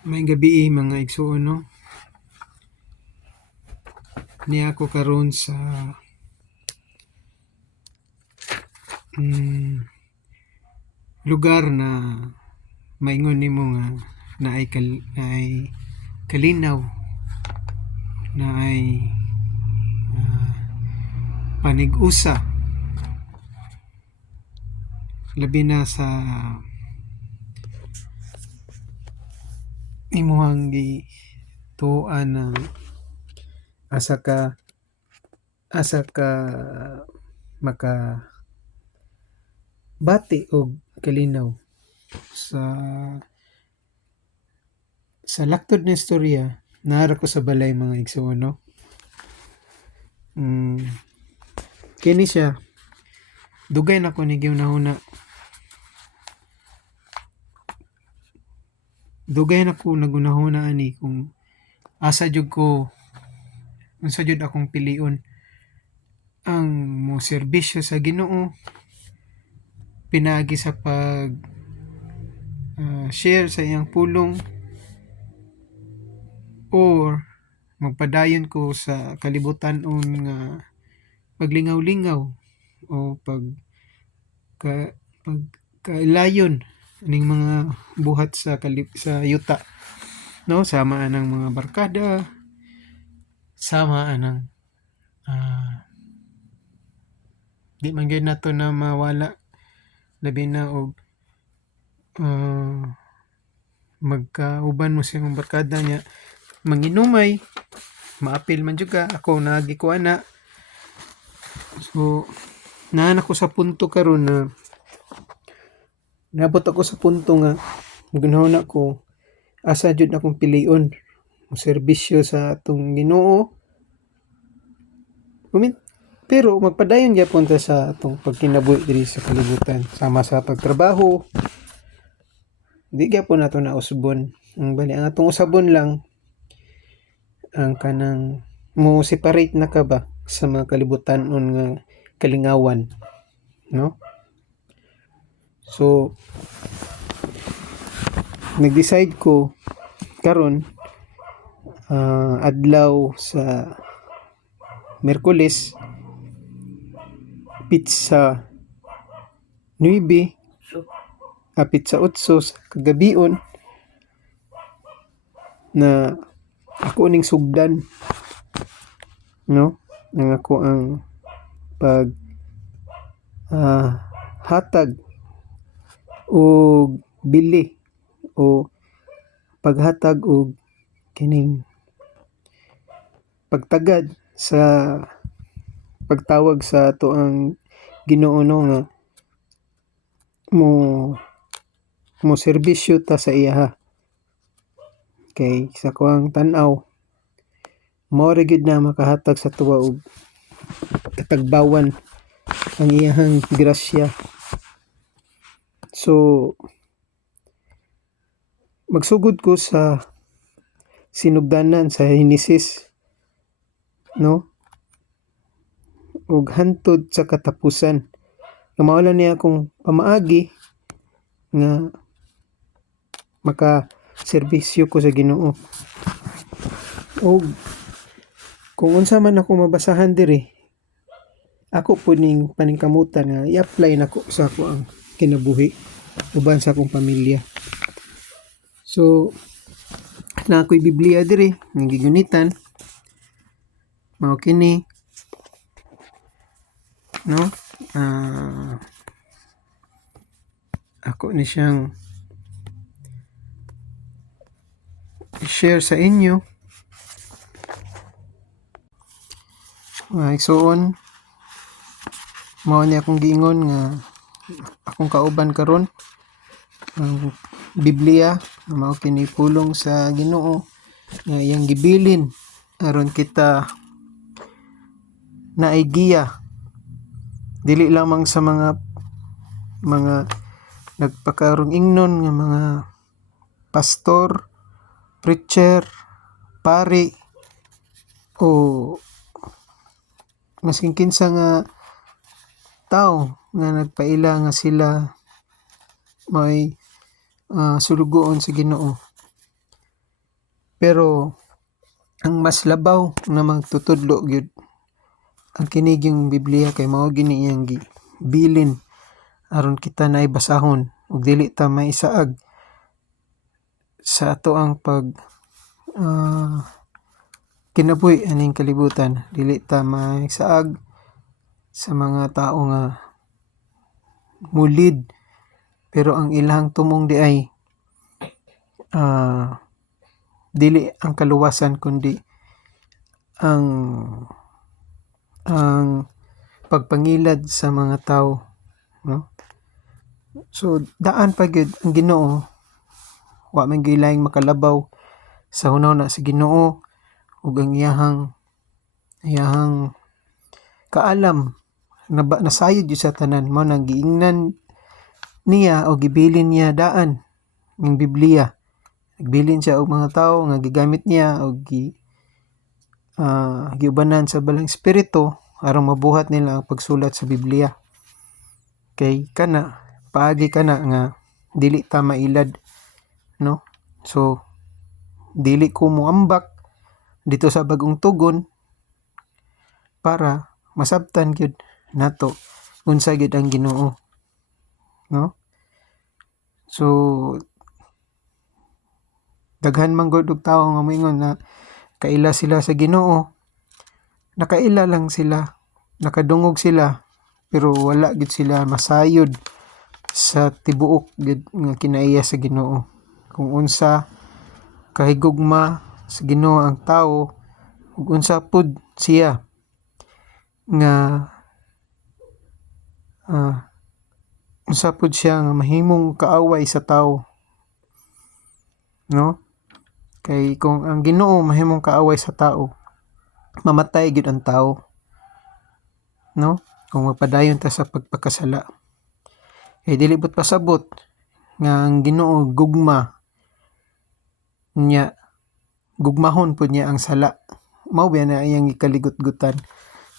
May gabi mga igsuon no. Niya ako karon sa mm, lugar na maingon nimo nga naay kalinaw, naay ah, panig-usa labi na sa imuhang gituan na asa ka maka bati og kalinaw sa laktod na istorya. Naara ko sa balay mga igsuon no. Kini siya dugay na ko ni giunahuna. Dugay na ko nagunahuna ani kung asa jud ko unsa jud akong pilion ang mo serbisyo sa Ginoo pinaagi sa pag share sa iyang pulong or magpadayon ko sa kalibutan nga paglingaw-lingaw o pagkailayon ning mga buhat sa yuta no, sama anang mga barkada, sama anang di man gyud nato na mawala labi na og magkauban mo sa imong barkada niya manginumay maapil man jud ka ako nagi ko ana. So naan ako sa punto karon na nabot ako sa punto nga gunahuna ko asa jud akong pilion mo serbisyo sa atong Ginoo pero magpadayon gyapon ta sa atong pagkinabuhi diri sa kalibutan sama sa pagtrabaho. Di gyapon nato na usbon ang bali ang atong usabon lang ang kanang mo separate na ka ba sa mga kalibutan-on nga kalingawan no. So nag-decide ko karon adlaw sa Miyerkules pizza 9 pizza 8 sa kagabion na ako ning sugdan no ang ako ang pag hatag o bili o paghatag og kining pagtagad sa pagtawag sa ato ang Ginoo no nga mo serbisyo ta sa iya kay sa kuang tan-aw mao ra gyud na makahatag sa tuwa og katagbawan ang iyahang grasya. So magsugod ko sa sinugdanan sa Henesis no ug hantod sa katapusan nga mao niya akong pamaagi nga maka serbisyo ko sa Ginoo. Og kung unsa man ako mabasahan diri ako po ning paningkamutan nga i-apply nako sa ako ang kinabuhi uban sa akong pamilya. So na ako'y Biblia diri nga gigunitan mao kini no ako ni siyang share sa inyo. Igsuon mao ni akong giingon nga akong kauban karon ang Biblia mao kini pulong sa Ginoo nga iyang gibilin aron kita naay giya dili lamang sa mga nagpakarong ingnon nga mga pastor, preacher, pari o masking kinsa nga tao nga nagpaila nga sila may sulugoon sa Ginoo. Pero ang mas labaw na magtutudlo gyud ang kinig yung Biblia kay mao gini iyang bilin aron kita naay basahon ug dili ta maisaag sa ato ang ah, kinabuhi aning kalibutan. Dili ta maisaag sa mga tao nga mulid pero ang ilang tumong di ay dili ang kaluwasan kundi ang pagpangilad sa mga tao, no? So daan pa gyud ang Ginoo, wa man gilaing makalabaw sa hunaw na sa Ginoo ug ang iyahang kaalam nasayod gyud sa tanan. Mao nang giingnan niya o gibilin niya daan ng Biblia. Nagbilin siya og mga tao nga gigamit niya og giubanan sa balang espiritu aron mabuhat nila ang pagsulat sa Biblia. Kay kana paagi kana nga dili ta mailad, no? So dili ko moambak dito sa bagong tugon para masabtan gyud nato unsa gyud ang Ginoo, no? So daghan man gud og tawo nga moingon na kaila sila sa Ginoo. Nakaila lang sila, nakadungog sila, pero wala gid sila masayod sa tibuok gid nga kinaiya sa Ginoo. Kung unsa kahigugma sa Ginoo ang tawo ug unsa pud siya nga unsa pud siya nga mahimong kaaway sa tawo, no? Kay kung ang Ginoo mahimong kaaway sa tao, mamatay gyud ang tao, no? Kung magpadayon ta sa pagpakasala. Dili bud pasabot nga ang Ginoo gugma niya, gugmahon pud niya ang sala. Mao ba na iyang ikaligut-gutan,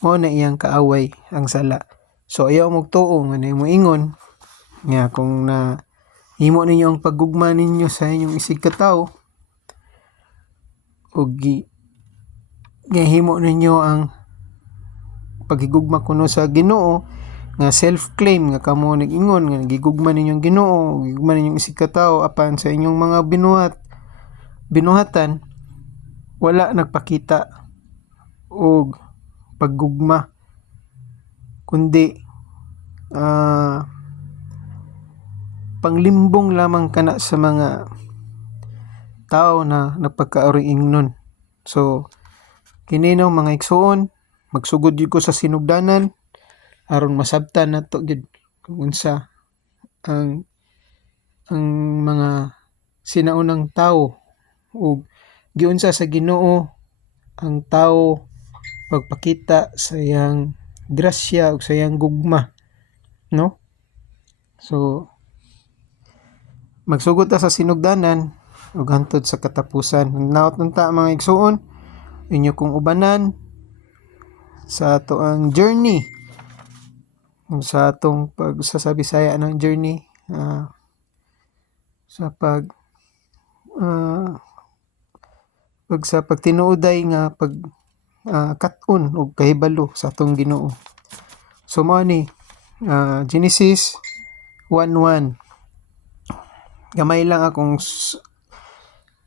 mao na iyang kaaway ang sala. So ayaw magtuo nga na moingon nga kung na himo ninyo ang paggugma ninyo sa inyong isig ka tawo ug himo ninyo ang paghigugma kuno sa Ginoo nga self-claim nga kamo nag-ingon nga gigugma ninyong Ginoo, gigugma ninyong isig ka tawo apan sa inyong mga binuhatan wala nagpakita og paggugma kundi panglimbong lamang kana sa mga tao na nagpagkaoring-ingnon. So kini no mga igsoon, magsugod gyud ko sa sinugdanan aron masabtan nato gyud kung unsa ang mga sinaunang tawo ug giunsa sa Ginoo ang tawo pagpakita sa iyang grasya ug sa iyang gugma, no? So magsugod ta sa sinugdanan ug hantod sa katapusan. Naot ta mga igsoon, inyo kong ubanan sa ato ang journey, sa atong sa Bisaya ng journey sa sa pagtinuoday nga kat-on og kahibalo sa atong Ginoo. So mao ni Genesis 1:1. Gamay lang akong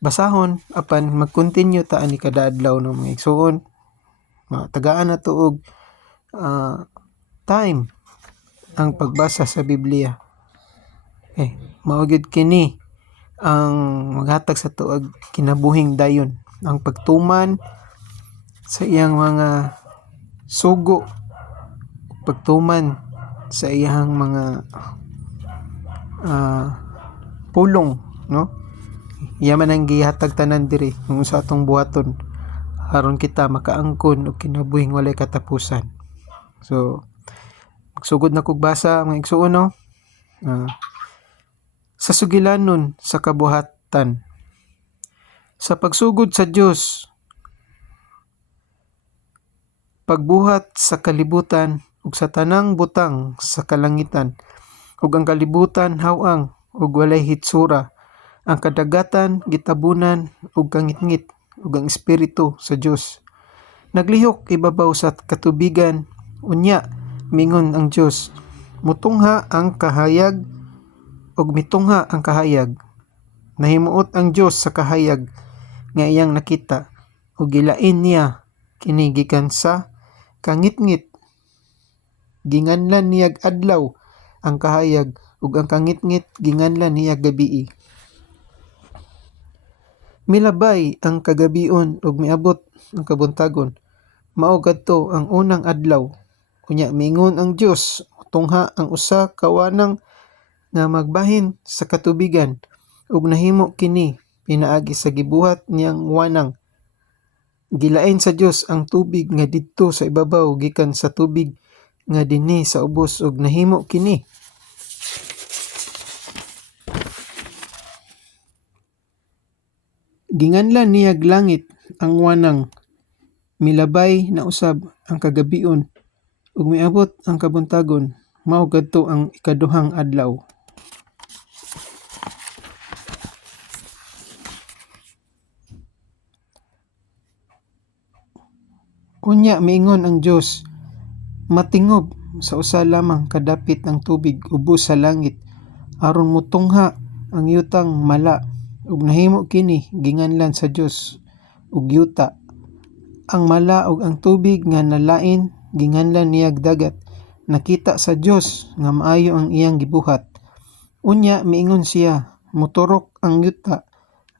basahon apan mag-continue ta ani kada adlaw no mga igsoon. Tagaan na to og time ang pagbasa sa Biblia. Mao gyud kini ang maghatag sa tuig kinabuhing dayon, ang pagtuman sa iyang mga sugo, pagtuman sa iyang mga pulong, no? Yaman ang gihatag tanan diri kung sa atong buhaton aron kita makaangkon og kinabuhing walay katapusan. So magsugod na kog basa mga igsoon, no? Sa sugilanon sa kabuhatan, sa pagsugod sa Dios, pagbuhat sa kalibutan ug sa tanang butang sa kalangitan ug ang kalibutan hawang ug walay hitsura ang kadagatan gitabunan og kangitngit ug ang espiritu sa Dios. Naglihok ibabaw sa katubigan, unya mingon ang Dios, mutungha ang kahayag ug mitungha ang kahayag. Nahimuot ang Dios sa kahayag nga iyang nakita ug gilain niya kini gikan sa kangitngit. Ginganlan niyag adlaw ang kahayag ug ang kangitngit ginganlan niya gabii. Milabay ang kagabion ug miabot ang kabuntagon. Mao kadto ang unang adlaw. Unya mingon ang Dios, tungha ang usa ka wanang nga magbahin sa katubigan ug nahimo kini pinaagi sa gibuhat niyang wanang. Gilain sa Dios ang tubig nga didto sa ibabaw gikan sa tubig nga dinhi sa ubos ug nahimo kini. Ginganlan niyag langit ang wanang, milabay na usab ang kagabion ug miabot ang kabuntagon. Mao kadto ang ikaduhang adlaw. Unya miingon ang Dios, matingob sa usa lamang kadapit ang tubig ubos sa langit aron mutungha ang yutang mala ug nahimo kini ginganlan sa Dios ug yuta. Ang mala ug ang tubig nga nalain ginganlan niyag dagat. Nakita sa Dios nga maayo ang iyang gibuhat. Unya miingon siya, moturok ang yuta,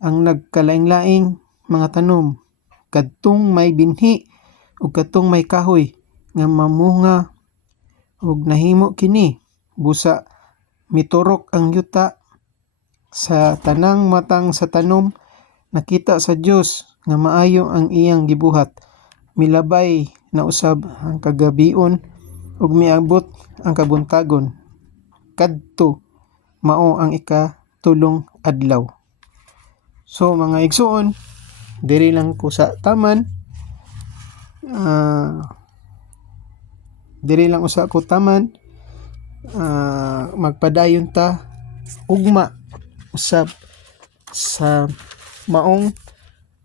ang nagkalaing-laing mga tanom, kadtong may binhi ug kadtong may kahoy nga mamunga ug nahimo kini. Busa miturok ang yuta sa tanang matang sa tanom. Nakita sa Dios nga maayo ang iyang gibuhat. Milabay na usab ang kagabion ug miabot ang kabuntagon. Kadto mao ang ikatulong adlaw. So mga igsoon, diri lang ko sa taman. Diri lang usa ko taman. Magpadayon ta ugma usab sa maong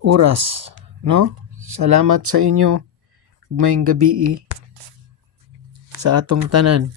oras, no? Salamat sa inyo. Mayong gabi sa atong tanan.